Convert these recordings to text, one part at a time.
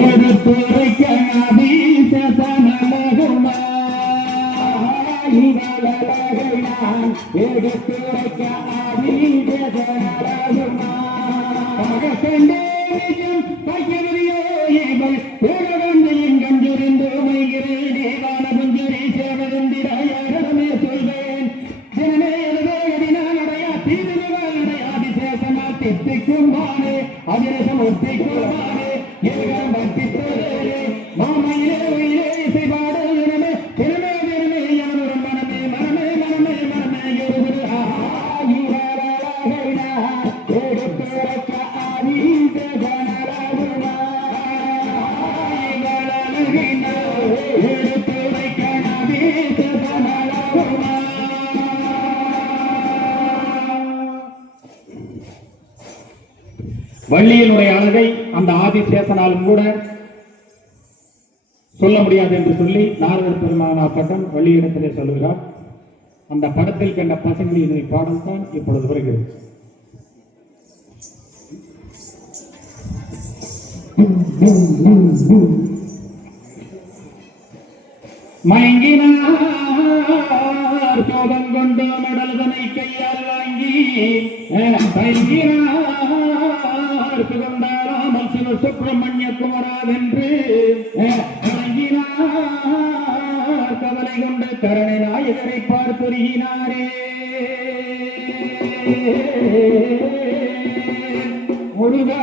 எடுத்துரைக்க அதிசனமகுமா எடுத்துரைக்க அதிசனமகுமா பகத்தண்டே அதிரசம் ஒத்திக்கும் பானே Yeah. வள்ளியினுடைய அழகை அந்த ஆதிசேஷனாலும் கூட சொல்ல முடியாது என்று சொல்லி நாரதர் பெருமானா பட்டம் வள்ளியிடத்திலே சொல்கிறார் அந்த படத்தில் கண்ட பசங்களின் பாடம் தான் இப்பொழுது வருகிறது. மயங்கினார் கோபம் கொண்டோ மடல்தனை கையால் வாங்கி பயங்கினார் சுப்பிரமணிய குமராவென்று வணங்கினார் கவலை கொண்டு கரணை நாயகரை பார்த்துருகினாரே முருகா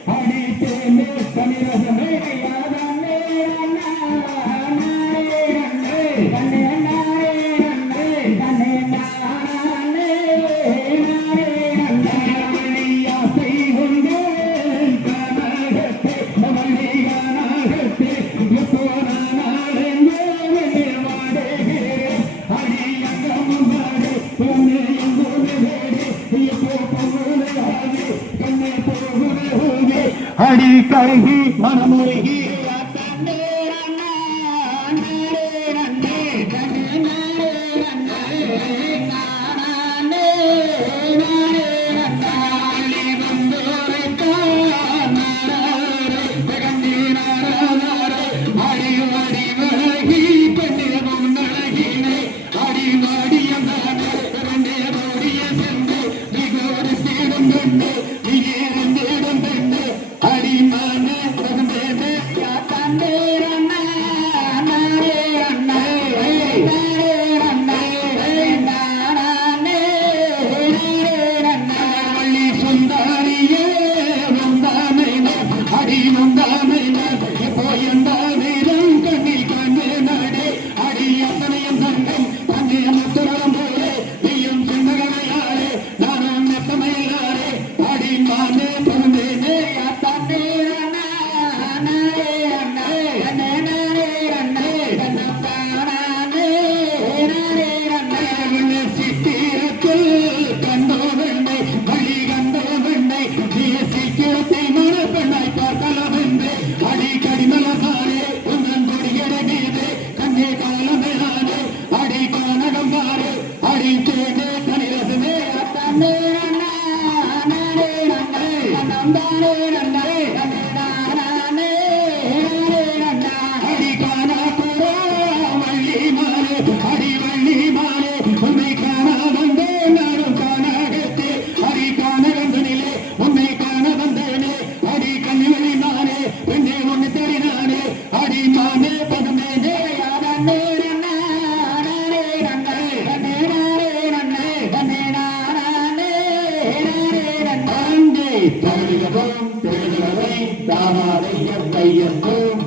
அடி கழுகி மனமுருகி நந்தானே நந்தானே நன்னே தருகிறோம் திருகிறவை தாமாரைய கையெழும்